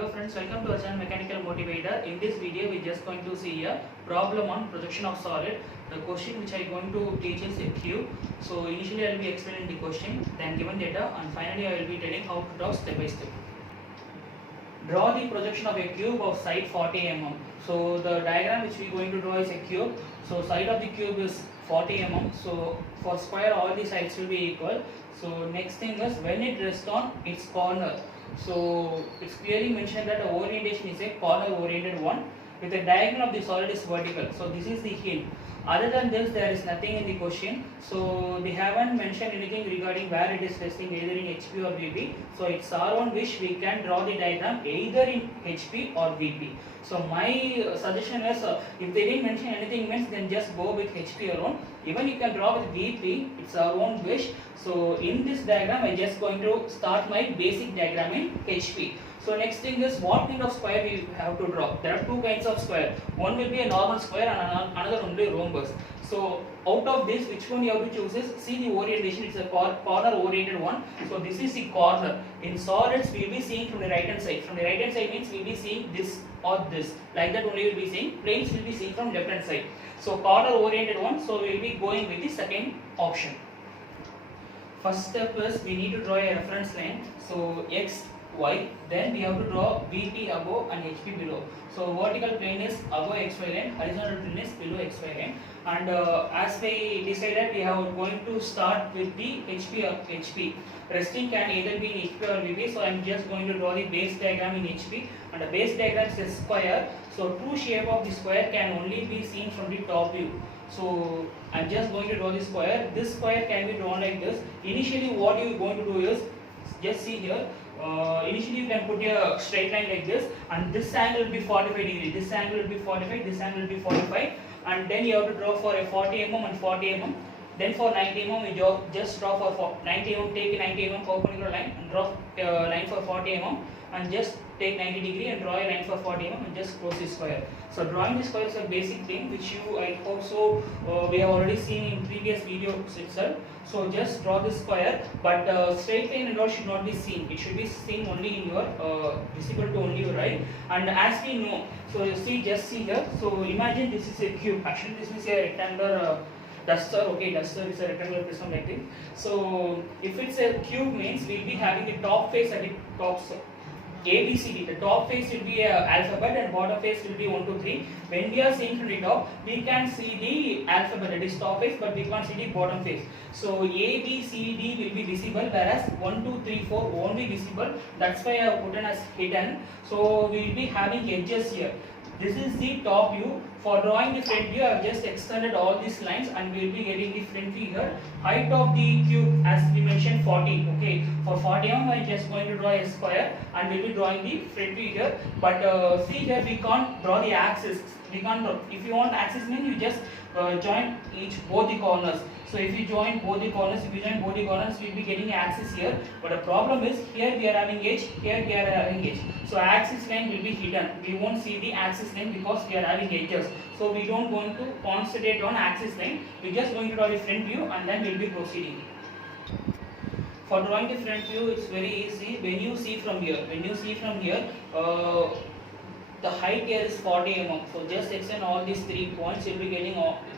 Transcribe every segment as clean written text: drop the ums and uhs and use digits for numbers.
Hello friends, welcome to our channel Mechanical Motivator. In this video, we are just going to see a problem on projection of solid. The question which I am going to teach is a cube. So initially I will be explaining the question, then given data, and finally I will be telling how to draw step by step. Draw the projection of a cube of side 40 mm. So the diagram which we are going to draw is a cube. So side of the cube is 40 mm. So for square all the sides will be equal. So next thing is when it rests on its corner. So it's clearly mentioned that the orientation is a corner oriented one with the diagonal of the solid is vertical. So this is the hint. Other than this, there is nothing in the question. So they haven't mentioned anything regarding where it is resting, either in HP or VP. So it's our own wish, we can draw the diagram either in HP or VP. So my suggestion is, if they didn't mention anything means, then just go with HP alone. Even you can draw with VP, it's our own wish. So in this diagram, I just going to start my basic diagram in HP. So next thing is what kind of square we have to draw. There are two kinds of square. One will be a normal square and another one will be a rhombus. So out of this, which one you have to choose is, see the orientation, it's a corner oriented one. So this is the corner. In solids, we will be seeing from the right hand side. From the right hand side means we will be seeing this or this. Like that only we will be seeing. Planes will be seen from left hand side. So corner oriented one, so we will be going with the second option. First step is we need to draw a reference line. So X, Y, then we have to draw VP above and HP below. So vertical plane is above XY line, horizontal plane is below XY line. And as we decided, we are going to start with the HP or HP. Resting can either be in HP or VP. So I am just going to draw the base diagram in HP. And the base diagram is a square. So true shape of the square can only be seen from the top view. So I am just going to draw the square. This square can be drawn like this. Initially what you are going to do is, just see here. Initially you can put a straight line like this, and this angle will be 45 degree, this angle will be 45, this angle will be 45, and then you have to draw for a 40 mm and 40 mm. Then for 90 mm you just draw for 90 mm, take a 90 mm perpendicular line and draw a line for 40 mm, and just take 90 degree and draw a line for 40 mm and just close the square. So drawing the square is a basic thing which you, I hope so, we have already seen in previous videos itself. So just draw the square, but straight line and all should not be seen. It should be seen only in your visible to only your eye. And as we know, so you see, just see here. So imagine this is a cube. Actually, this is a rectangular duster. Okay, duster is a rectangular prism like this. So if it's a cube means we'll be having the top face at the top. So A, B, C, D. The top face will be a alphabet and bottom face will be 1, 2, 3. When we are seeing from the top, we can see the alphabet, that is top face, but we can't see the bottom face. So A, B, C, D will be visible, whereas 1, 2, 3, 4 won't be visible. That's why I have put it as hidden. So we will be having edges here. This is the top view. For drawing the front view, I have just extended all these lines and we will be getting the front view here. Height of the cube, as we mentioned, 40. Okay, for 40 mm, I am just going to draw a square and we will be drawing the front view here. But see here, we can't draw the axis. We can't draw. If you want axis, means you just join both the corners. So if you join both the corners, we will be getting an axis here. But the problem is, here we are having edge, here we are having edge. So axis line will be hidden. We won't see the axis line because we are having edges. So we don't going to concentrate on axis line. We just going to draw the front view and then we will be proceeding. For drawing the front view, it's very easy. When you see from here, the height here is 40 mm. So just extend all these 3 points. You'll be getting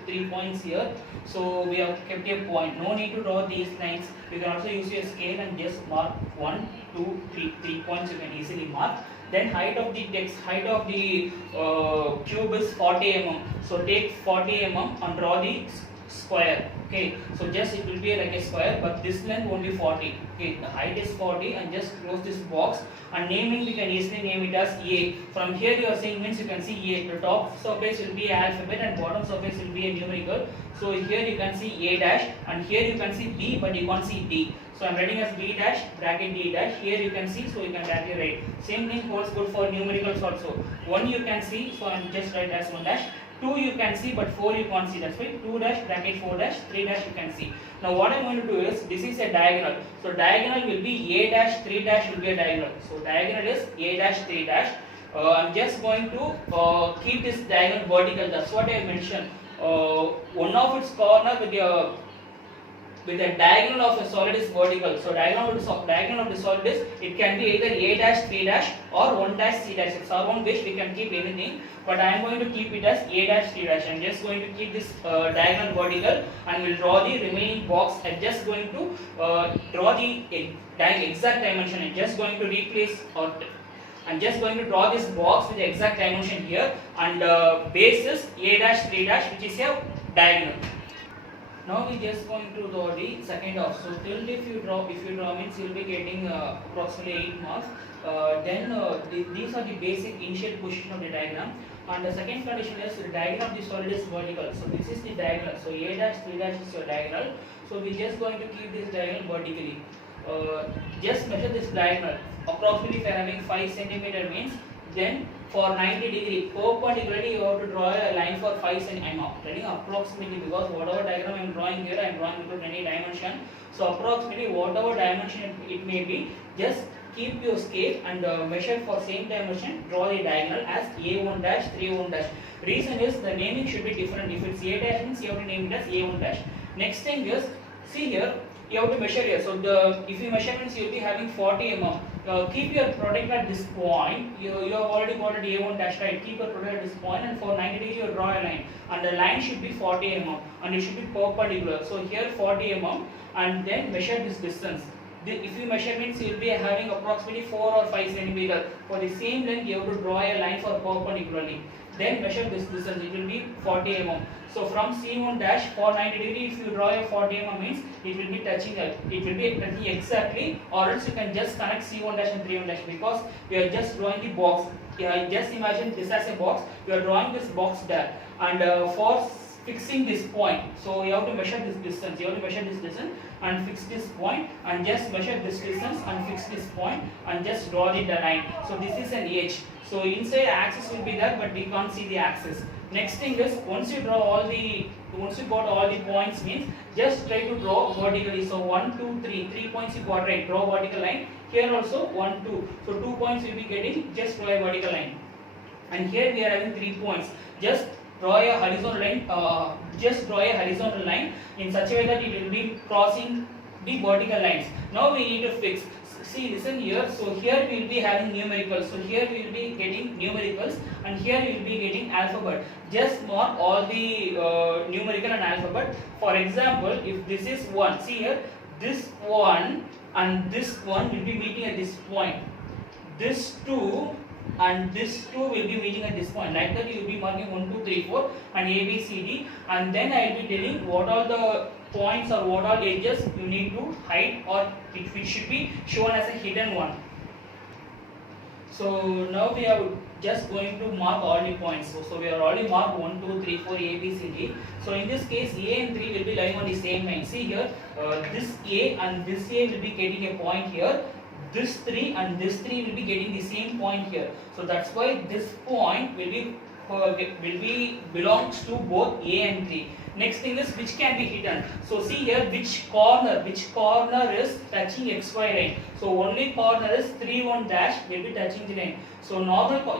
3 points here. So we have kept a point. No need to draw these lines. You can also use your scale and just mark 1, 2, 3. 3 points you can easily mark. Then height of the text, height of the cube is 40 mm. So take 40 mm and draw the square. Okay, so just it will be like a square, but this length won't be 40. Okay, the height is 40 and just close this box. And naming, we can easily name it as A. From here you are saying means you can see A. The top surface will be alphabet and bottom surface will be a numerical. So here you can see A dash and here you can see B, but you can't see D. So I am writing as B dash bracket D dash. Here you can see, so you can directly write. Same thing holds good for numericals also. 1 you can see, so I am just write as 1 dash. 2 you can see, but 4 you can't see. That's why 2 dash bracket 4 dash 3 dash you can see. Now what I am going to do is, this is a diagonal. So diagonal will be A dash 3 dash will be a diagonal. So diagonal is A dash 3 dash. I am just going to keep this diagonal vertical. That's what I mentioned. One of its corner with the with the diagonal of a solid is vertical. So diagonal of the solid is, it can be either a dash, b dash or 1 dash, c dash. It's our own wish, we can keep anything, but I am going to keep it as a dash, c dash. I am just going to keep this diagonal vertical and will draw the remaining box. I am just going to draw the exact dimension. I am just going to replace or I'm just going to draw this box with the exact dimension here, and base is a dash, 3 dash, which is a diagonal. Now we just going to draw the second half. So till if you draw means you will be getting approximately 8 marks. These are the basic initial position of the diagram. And the second condition is the diagram of the solid is vertical. So this is the diagonal. So a dash, 3 dash is your diagonal. So we just going to keep this diagonal vertically. Just measure this diagonal. Approximately if I am having 5 cm means, then for 90 degree perpendicularly you have to draw a line for 5 cm. I am telling approximately because whatever diagram I am drawing here, I am drawing without any dimension. So approximately whatever dimension it may be, just keep your scale and measure for same dimension. Draw the diagonal as a1 dash, 3 dash. Reason is the naming should be different. If it's a dash means you have to name it as a1 dash. Next thing is, see here, you have to measure here. So if you measure means you will be having 40 mm. Keep your product at this point. You have already got it a1 dash, right? Keep your product at this point, and for 90 degree you draw a line, and the line should be 40 mm and it should be perpendicular. So here 40 mm, and then measure this distance. If you measure means you will be having approximately 4 or 5 cm. For the same length you have to draw a line for perpendicularly. Then measure this distance, it will be 40 mm. So from C1 dash for 90 degree, if you draw a 40 mm means it will be touching exactly, or else you can just connect C1 dash and 3 dash, because we are just drawing the box. Just imagine this as a box, we are drawing this box there, and for fixing this point, so you have to measure this distance, and fix this point, and just measure this distance and fix this point and just draw the line. So this is an edge. So inside axis will be there, but we can't see the axis. Next thing is, once you got all the points means, just try to draw vertically. So 1, 2, 3 points you got, right? Draw vertical line. Here also 1, 2. So 2 points you will be getting, just draw a vertical line. And here we are having 3 points. Just draw a horizontal line. In such a way that it will be crossing the vertical lines. Now we need to fix. See, listen here. So here we will be having numericals. So here we will be getting numericals, and here we will be getting alphabet. Just mark all the numerical and alphabet. For example, if this is 1, see here, this 1 and this 1 will be meeting at this point. This 2 and this 2 will be meeting at this point. Like that, you will be marking 1, 2, 3, 4 and A, B, C, D, and then I will be telling what are the points or what are edges you need to hide, or it should be shown as a hidden one. So now we are just going to mark all the points. So we are already marked 1, 2, 3, 4, A, B, C, D. So in this case, A and 3 will be lying on the same line. See here, this A and this A will be getting a point here. This 3 and this 3 will be getting the same point here. So that's why this point will be belongs to both A and 3. Next thing is which can be hidden. So see here, which corner is touching XY line. So only corner is 3, 1 dash will be touching the line. So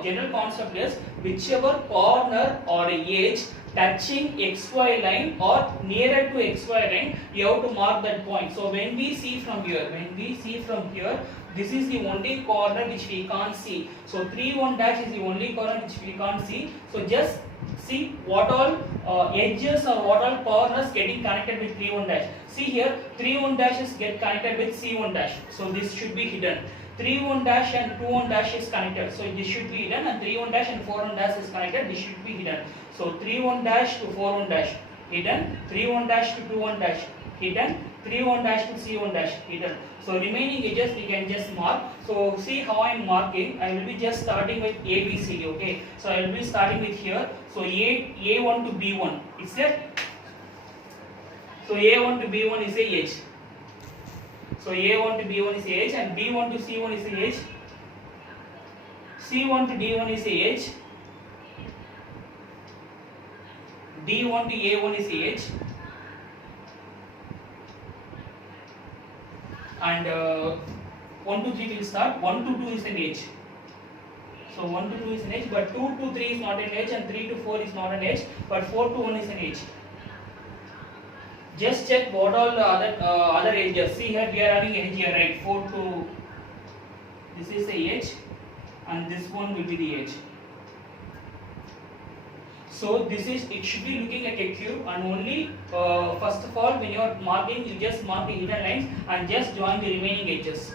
general concept is whichever corner or edge touching XY line or nearer to XY line, you have to mark that point. So when we see from here, this is the only corner which we can't see. So 3, 1 dash is the only corner which we can't see. So just see what all edges or what all corners getting connected with 3, 1 dash. See here, 3, 1 dashes get connected with C1 dash. So this should be hidden. 3, 1 dash and 2, 1 dash is connected. So this should be hidden, and 3, 1 dash and 4, 1 dash is connected. This should be hidden. So 3, 1 dash to 4, 1 dash hidden. 3, 1 dash to 2, 1 dash hidden. 3, 1 dash to C1 dash hidden. So remaining edges we can just mark. So see how I am marking. I will be just starting with A, B, C, D. Okay. So I will be starting with here. So A1 to B1 is a. So A1 to B1 is a edge. So A1 to B1 is a edge, and B1 to C1 is a edge. C1 to D1 is a edge. D1 to A1 is a edge. And 1 to 3 will start. 1 to 2 is an edge. So 1 to 2 is an edge, but 2 to 3 is not an edge, and 3 to 4 is not an edge, but 4 to 1 is an edge. Just check what all the other edges. See here we are having edge here, right? 4 to, this is the edge and this one will be the edge. So this is, it should be looking like a cube, and only first of all when you are marking, you just mark the hidden lines and just join the remaining edges.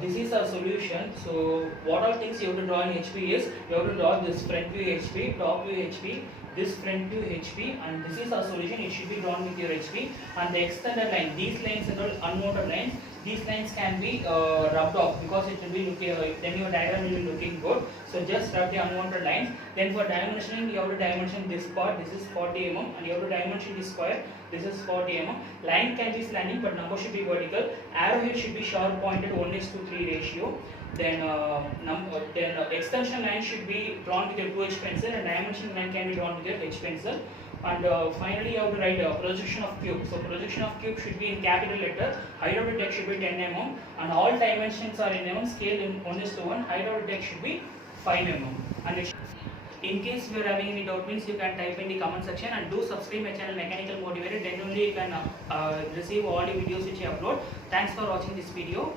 This is our solution. So what all things you have to draw in HP is, you have to draw this front view HP, top view HP, this front view HP, and this is our solution. It should be drawn with your HP. And the extended line, these lines are all unwanted lines. These lines can be rubbed off because it will be looking, then your diagram will be looking good. So just rub the unwanted lines. Then for dimensioning, you have to dimension this part. This is 40 mm, and you have to dimension this square. This is 40 mm. Line can be slanting, but number should be vertical. Arrowhead should be sharp pointed 1:3 ratio. Then extension line should be drawn with your 2H pencil, and dimension line can be drawn with your H pencil. And finally you have to write projection of cube. So projection of cube should be in capital letter. Height of the deck should be 10 mm, and all dimensions are in mm, scale in 1:1. Height of the deck should be 5 mm. And in case you are having any doubt, means you can type in the comment section, and do subscribe my channel Mechanical Motivated. Then only you can receive all the videos which I upload. Thanks for watching this video.